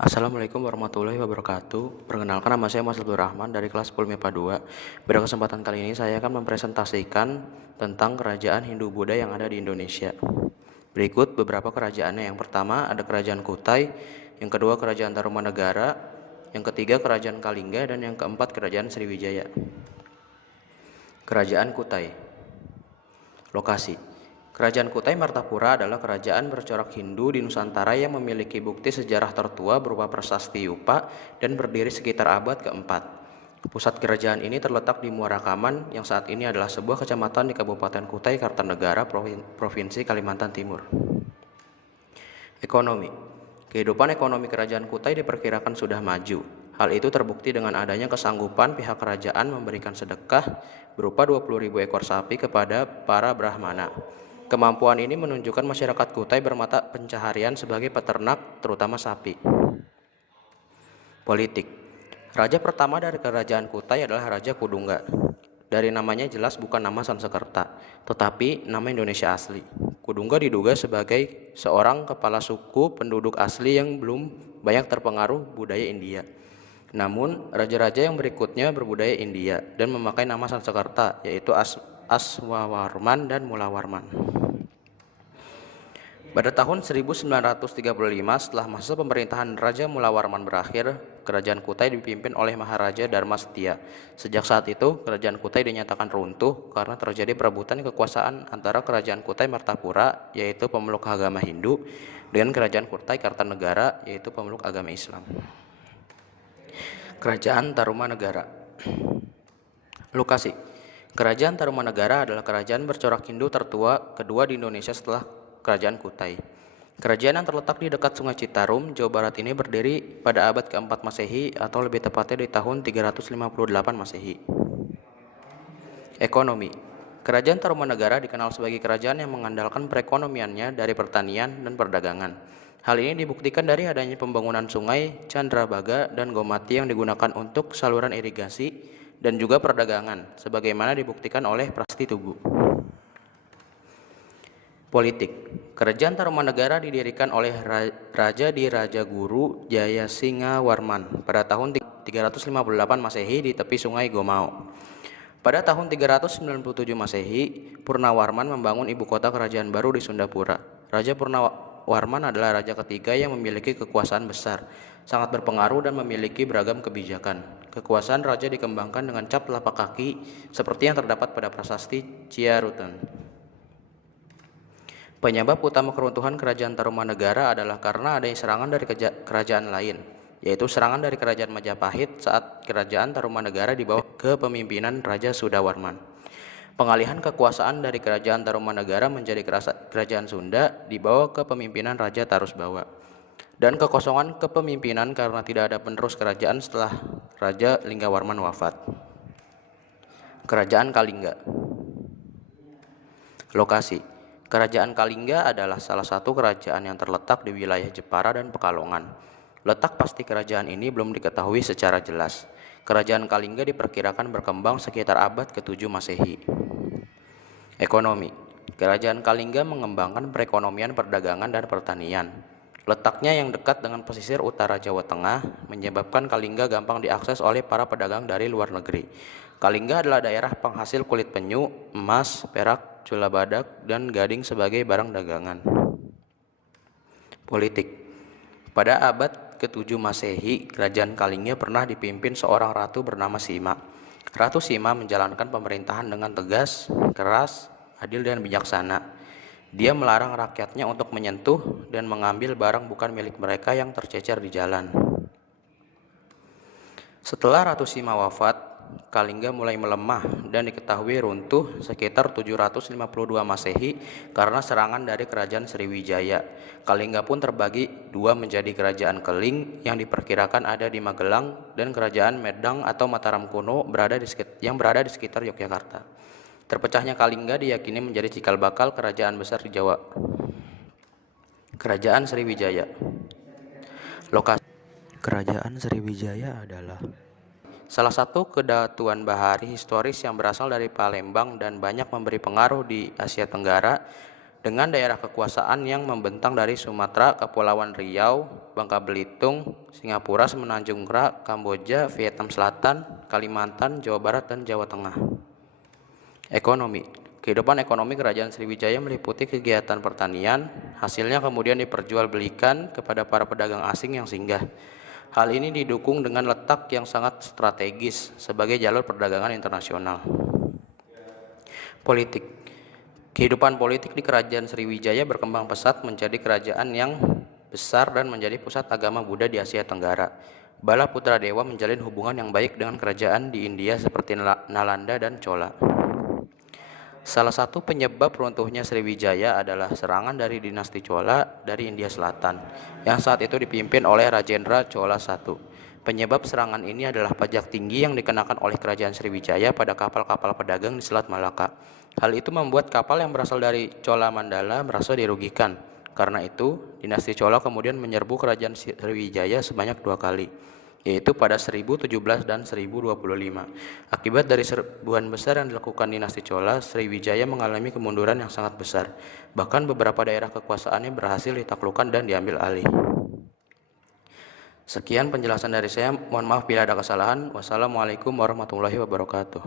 Assalamualaikum warahmatullahi wabarakatuh. Perkenalkan, nama saya Mas Abdul Rahman dari kelas 10 MIPA 2. Pada kesempatan kali ini saya akan mempresentasikan tentang kerajaan Hindu-Buddha yang ada di Indonesia. Berikut beberapa kerajaannya. Yang pertama ada Kerajaan Kutai, yang kedua Kerajaan Tarumanegara, yang ketiga Kerajaan Kalingga, dan yang keempat Kerajaan Sriwijaya. Kerajaan Kutai. Lokasi: Kerajaan Kutai Martapura adalah kerajaan bercorak Hindu di Nusantara yang memiliki bukti sejarah tertua berupa prasasti Yupa dan berdiri sekitar abad keempat. Pusat kerajaan ini terletak di Muara Kaman yang saat ini adalah sebuah kecamatan di Kabupaten Kutai Kartanegara, Provinsi Kalimantan Timur. Ekonomi: Kehidupan ekonomi Kerajaan Kutai diperkirakan sudah maju. Hal itu terbukti dengan adanya kesanggupan pihak kerajaan memberikan sedekah berupa 20.000 ekor sapi kepada para Brahmana. Kemampuan ini menunjukkan masyarakat Kutai bermata pencaharian sebagai peternak, terutama sapi. Politik: Raja pertama dari Kerajaan Kutai adalah Raja Kudungga. Dari namanya jelas bukan nama Sanskerta, tetapi nama Indonesia asli. Kudungga diduga sebagai seorang kepala suku penduduk asli yang belum banyak terpengaruh budaya India. Namun, raja-raja yang berikutnya berbudaya India dan memakai nama Sanskerta, yaitu Aswawarman dan Mulawarman. Pada tahun 1935, setelah masa pemerintahan Raja Mulawarman berakhir, Kerajaan Kutai dipimpin oleh Maharaja Dharma Setia. Sejak saat itu, Kerajaan Kutai dinyatakan runtuh karena terjadi perebutan kekuasaan antara Kerajaan Kutai Martapura, yaitu pemeluk agama Hindu, dengan Kerajaan Kutai Kartanegara, yaitu pemeluk agama Islam. Kerajaan Tarumanegara. Lokasi: Kerajaan Tarumanegara adalah kerajaan bercorak Hindu tertua kedua di Indonesia setelah Kerajaan Kutai. Kerajaan yang terletak di dekat Sungai Citarum, Jawa Barat ini berdiri pada abad keempat Masehi atau lebih tepatnya di tahun 358 Masehi. Ekonomi: Kerajaan Tarumanegara dikenal sebagai kerajaan yang mengandalkan perekonomiannya dari pertanian dan perdagangan. Hal ini dibuktikan dari adanya pembangunan sungai Candrabaga dan Gomati yang digunakan untuk saluran irigasi dan juga perdagangan, sebagaimana dibuktikan oleh Prasasti Tugu. Politik: Kerajaan Tarumanegara didirikan oleh Raja di Rajaguru Jayasingha Warman pada tahun 358 Masehi di tepi Sungai Gomao. Pada tahun 397 Masehi, Purnawarman membangun ibu kota kerajaan baru di Sundapura. Raja Purnawarman adalah raja ketiga yang memiliki kekuasaan besar, sangat berpengaruh dan memiliki beragam kebijakan. Kekuasaan raja dikembangkan dengan cap telapak kaki seperti yang terdapat pada prasasti Ciarutan. Penyebab utama keruntuhan Kerajaan Tarumanegara adalah karena adanya serangan dari kerajaan lain, yaitu serangan dari Kerajaan Majapahit saat Kerajaan Tarumanegara dibawa ke pemimpinan Raja Sudawarman. Pengalihan kekuasaan dari Kerajaan Tarumanegara menjadi Kerajaan Sunda dibawa ke pemimpinan Raja Tarusbawa. Dan kekosongan kepemimpinan karena tidak ada penerus kerajaan setelah Raja Linggawarman wafat. Kerajaan Kalingga. Lokasi: Kerajaan Kalingga adalah salah satu kerajaan yang terletak di wilayah Jepara dan Pekalongan. Letak pasti kerajaan ini belum diketahui secara jelas. Kerajaan Kalingga diperkirakan berkembang sekitar abad ke-7 Masehi. Ekonomi: Kerajaan Kalingga mengembangkan perekonomian, perdagangan, dan pertanian. Letaknya yang dekat dengan pesisir utara Jawa Tengah menyebabkan Kalingga gampang diakses oleh para pedagang dari luar negeri. Kalingga adalah daerah penghasil kulit penyu, emas, perak, cula badak, dan gading sebagai barang dagangan. Politik: Pada abad ke-7 Masehi, Kerajaan Kalingga pernah dipimpin seorang ratu bernama Sima. Ratu Sima menjalankan pemerintahan dengan tegas, keras, adil, dan bijaksana. Dia melarang rakyatnya untuk menyentuh dan mengambil barang bukan milik mereka yang tercecer di jalan. Setelah Ratu Sima wafat, Kalingga mulai melemah dan diketahui runtuh sekitar 752 Masehi karena serangan dari Kerajaan Sriwijaya. Kalingga pun terbagi dua menjadi Kerajaan Keling yang diperkirakan ada di Magelang dan Kerajaan Medang atau Mataram kuno yang berada di sekitar Yogyakarta. Terpecahnya Kalingga diyakini menjadi cikal bakal kerajaan besar di Jawa. Kerajaan Sriwijaya. Lokasi: Kerajaan Sriwijaya adalah salah satu kedatuan bahari historis yang berasal dari Palembang dan banyak memberi pengaruh di Asia Tenggara dengan daerah kekuasaan yang membentang dari Sumatera, Kepulauan Riau, Bangka Belitung, Singapura, Semenanjung Kra, Kamboja, Vietnam Selatan, Kalimantan, Jawa Barat, dan Jawa Tengah. Ekonomi. Kehidupan ekonomi Kerajaan Sriwijaya meliputi kegiatan pertanian, hasilnya kemudian diperjualbelikan kepada para pedagang asing yang singgah. Hal ini didukung dengan letak yang sangat strategis sebagai jalur perdagangan internasional. Politik. Kehidupan politik di Kerajaan Sriwijaya berkembang pesat menjadi kerajaan yang besar dan menjadi pusat agama Buddha di Asia Tenggara. Bala Putra Dewa menjalin hubungan yang baik dengan kerajaan di India seperti Nalanda dan Chola. Salah satu penyebab runtuhnya Sriwijaya adalah serangan dari dinasti Chola dari India Selatan, yang saat itu dipimpin oleh Rajendra Chola I. Penyebab serangan ini adalah pajak tinggi yang dikenakan oleh Kerajaan Sriwijaya pada kapal-kapal pedagang di Selat Malaka. Hal itu membuat kapal yang berasal dari Chola Mandala merasa dirugikan. Karena itu, dinasti Chola kemudian menyerbu Kerajaan Sriwijaya sebanyak 2 kali, yaitu pada 1017 dan 1025. Akibat dari serbuan besar yang dilakukan dinasti Chola, Sriwijaya mengalami kemunduran yang sangat besar. Bahkan beberapa daerah kekuasaannya berhasil ditaklukkan dan diambil alih. Sekian penjelasan dari saya, mohon maaf bila ada kesalahan. Wassalamualaikum warahmatullahi wabarakatuh.